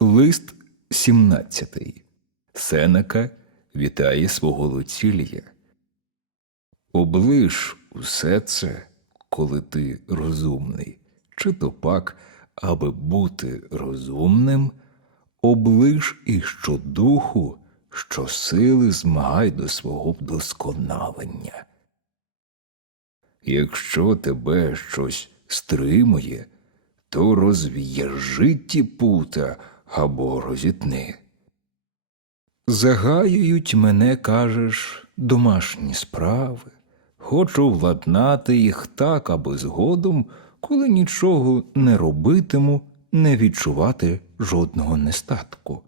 Лист 17. Сенека вітає свого Луцілія. Облиш усе це, коли ти розумний, чи то пак, аби бути розумним, облиш і щодуху, що сили змагай до свого вдосконалення. Якщо тебе щось стримує, то розв'яжи ті пута або розітни. Загаюють мене, кажеш, домашні справи. Хочу владнати їх так, аби згодом, коли нічого не робитиму, не відчувати жодного нестатку,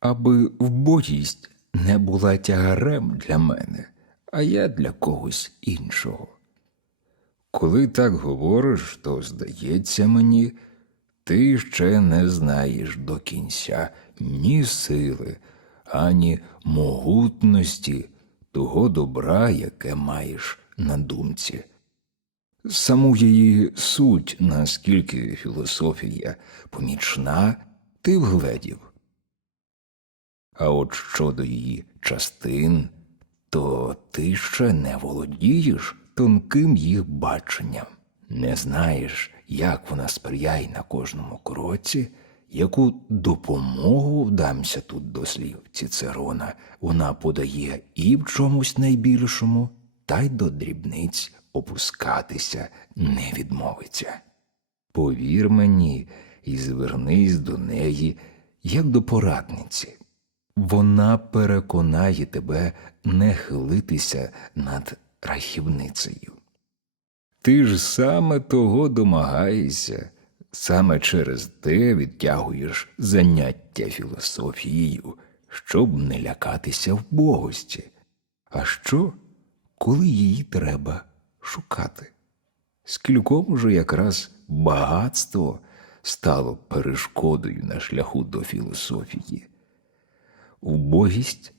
аби вбогість не була тягарем для мене, а я для когось іншого. Коли так говориш, то здається мені, ти ще не знаєш до кінця ні сили, ані могутності того добра, яке маєш на думці. Саму її суть, наскільки філософія помічна, ти вгледів. А от щодо її частин, то ти ще не володієш тонким їх баченням, не знаєш, як вона сприяє на кожному кроці, яку допомогу вдамся тут до слів Цицерона, вона подає і в чомусь найбільшому, та й до дрібниць опускатися не відмовиться. Повір мені і звернись до неї, як до порадниці. Вона переконає тебе не хилитися над рахівницею. Ти ж саме того домагаєшся, саме через те відтягуєш заняття філософією, щоб не лякатися вбогості. А що, коли її треба шукати? Скільком же якраз багатство стало перешкодою на шляху до філософії. Убогість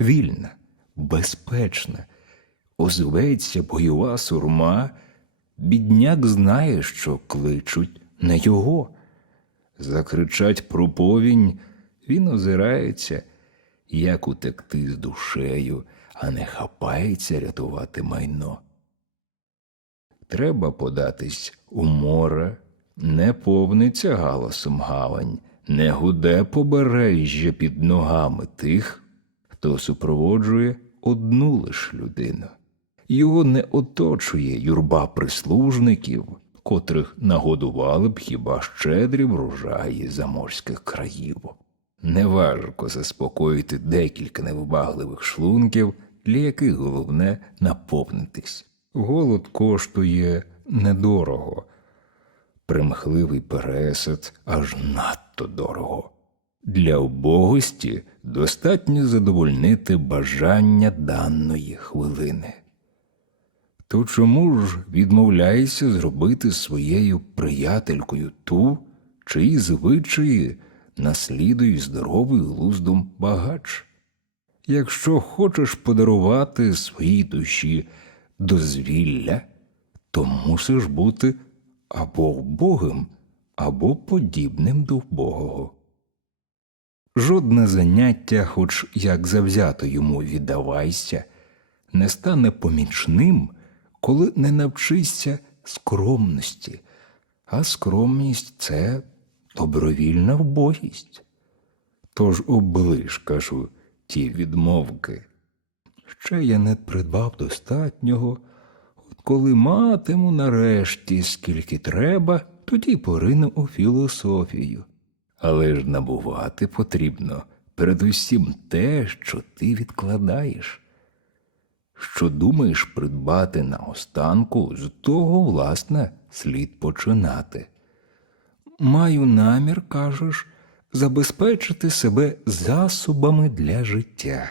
вільна, безпечна, озветься бойова сурма, бідняк знає, що кличуть не його. Закричать про повінь, він озирається, як утекти з душею, а не хапається рятувати майно. Треба податись у море, не повниться галасом гавань, не гуде побережжя під ногами тих, хто супроводжує одну лиш людину. Його не оточує юрба прислужників, котрих нагодували б хіба щедрі врожаї заморських країв. Неважко заспокоїти декілька невибагливих шлунків, для яких головне наповнитись. Голод коштує недорого, примхливий пересад аж надто дорого. Для убогості достатньо задовольнити бажання даної хвилини. То чому ж відмовляєшся зробити своєю приятелькою ту, чиї звичаї наслідує здоровий глуздом багач? Якщо хочеш подарувати своїй душі дозвілля, то мусиш бути або вбогим, або подібним до вбогого. Жодне заняття, хоч як завзято йому віддавайся, не стане помічним, коли не навчишся скромності, а скромність це добровільна вбогість. Тож облиш, кажу, ті відмовки. Ще я не придбав достатнього, от коли матиму нарешті скільки треба, тоді порину у філософію. Але ж набувати потрібно передусім те, що ти відкладаєш. Що думаєш придбати на останку, з того, власне, слід починати. Маю намір, кажеш, забезпечити себе засобами для життя.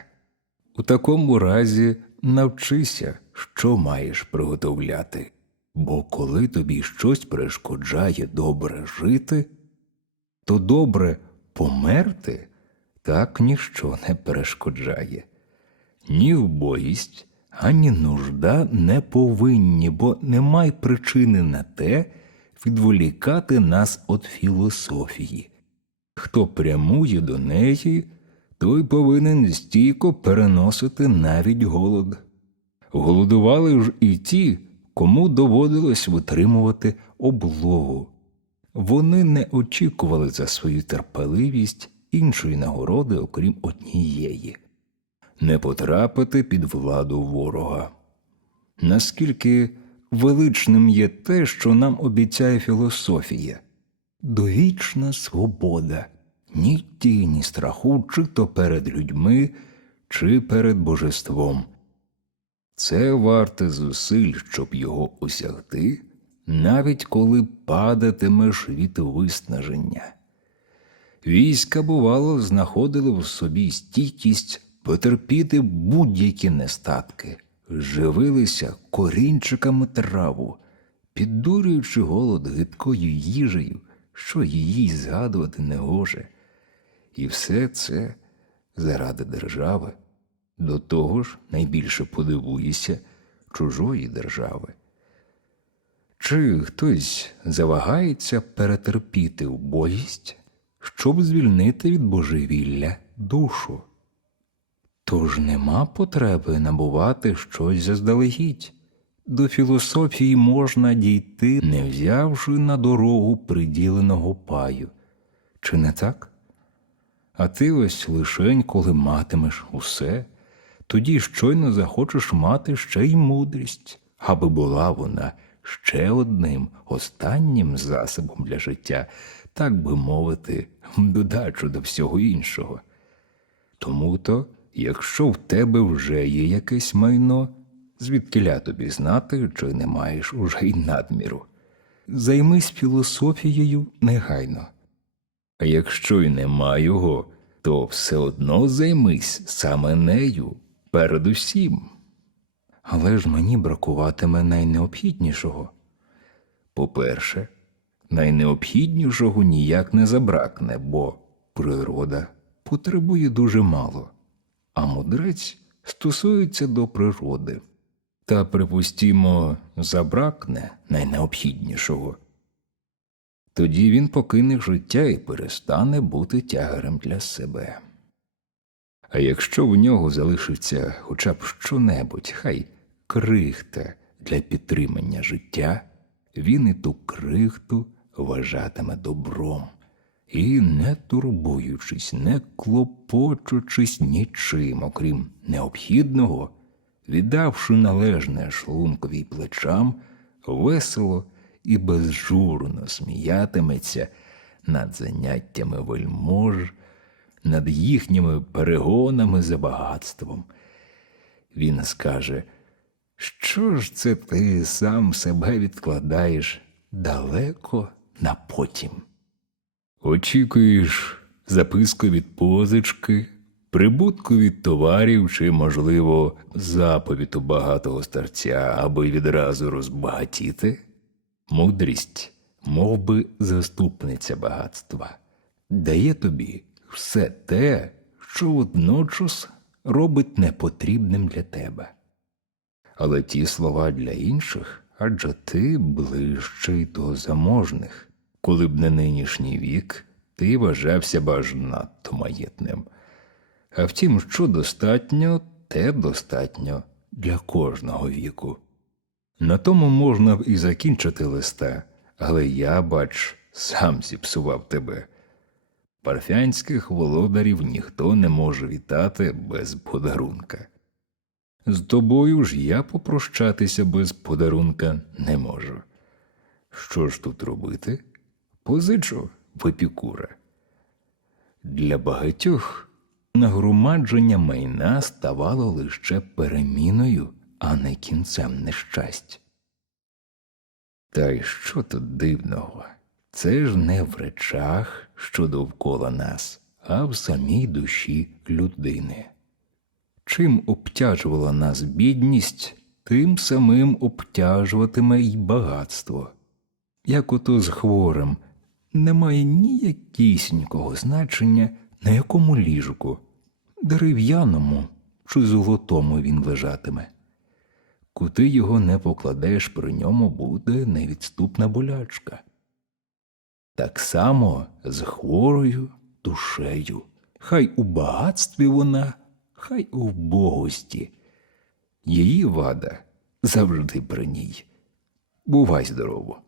У такому разі навчися, що маєш приготовляти, бо коли тобі щось перешкоджає добре жити, то добре померти так ніщо не перешкоджає. Ні вбогість, ані нужда не повинні, бо немає причини на те відволікати нас від філософії. хто прямує до неї, той повинен стійко переносити навіть голод. Голодували ж і ті, кому доводилось витримувати облогу. Вони не очікували за свою терпеливість іншої нагороди, окрім однієї не потрапити під владу ворога. Наскільки величним є те, що нам обіцяє філософія довічна свобода, ні тіні страху, чи то перед людьми, чи перед божеством. Це варте зусиль, щоб його осягти, навіть коли падатимеш від виснаження. Війська, бувало, знаходили в собі стійкість потерпіти будь-які нестатки, живилися корінчиками траву, піддурюючи голод гидкою їжею, що її згадувати не гоже. І все це заради держави. До того ж найбільше подивуєшся чужої держави. Чи хтось завагається перетерпіти убогість, щоб звільнити від божевілля душу? Тож нема потреби набувати щось заздалегідь. До філософії можна дійти, не взявши на дорогу приділеного паю. Чи не так? А ти ось лишень, коли матимеш усе, тоді щойно захочеш мати ще й мудрість, аби була вона ще одним останнім засобом для життя, так би мовити, додачу до всього іншого. Тому то, якщо в тебе вже є якесь майно, звідкиля тобі знати, чи не маєш уже й надміру. Займись філософією негайно. А якщо й нема його, то все одно займись саме нею передусім. Але ж мені бракуватиме найнеобхіднішого. По-перше, найнеобхіднішого ніяк не забракне, бо природа потребує дуже мало, а мудрець стосується до природи. Та, припустімо, забракне найнеобхіднішого. Тоді він покине життя і перестане бути тягарем для себе. А якщо в нього залишиться хоча б щонебудь, хай крихта для підтримання життя, він і ту крихту вважатиме добром, і не турбуючись, не клопочучись нічим, окрім необхідного, віддавши належне шлункові плечам, весело і безжурно сміятиметься над заняттями вельмож, над їхніми перегонами за багатством. Він скаже, що ж це ти сам себе відкладаєш далеко на потім? Очікуєш записку від позички, прибутку від товарів чи, можливо, заповіт у багатого старця, аби відразу розбагатіти? Мудрість, мов би заступниця багатства, дає тобі все те, що водночас робить непотрібним для тебе. Але ті слова для інших, адже ти ближчий до заможних, коли б не нинішній вік, ти вважався б аж надто маєтним. А втім, що достатньо, те достатньо для кожного віку. На тому можна б і закінчити листа, але я, бач, сам зіпсував тебе. Парфянських володарів ніхто не може вітати без подарунка. З тобою ж я попрощатися без подарунка не можу. Що ж тут робити? Позичу в епікура. Для багатьох нагромадження майна ставало лише переміною, а не кінцем нещастя. Та й що тут дивного? Це ж не в речах, що довкола нас, а в самій душі людини. Чим обтяжувала нас бідність, тим самим обтяжуватиме й багатство. Як ото з хворим немає ніякісінького значення, на якому ліжку, дерев'яному чи золотому він лежатиме. Куди його не покладеш, при ньому буде невідступна болячка. Так само з хворою душею. Хай у багатстві вона, хай у вбогості. Її вада завжди при ній. Бувай здорово.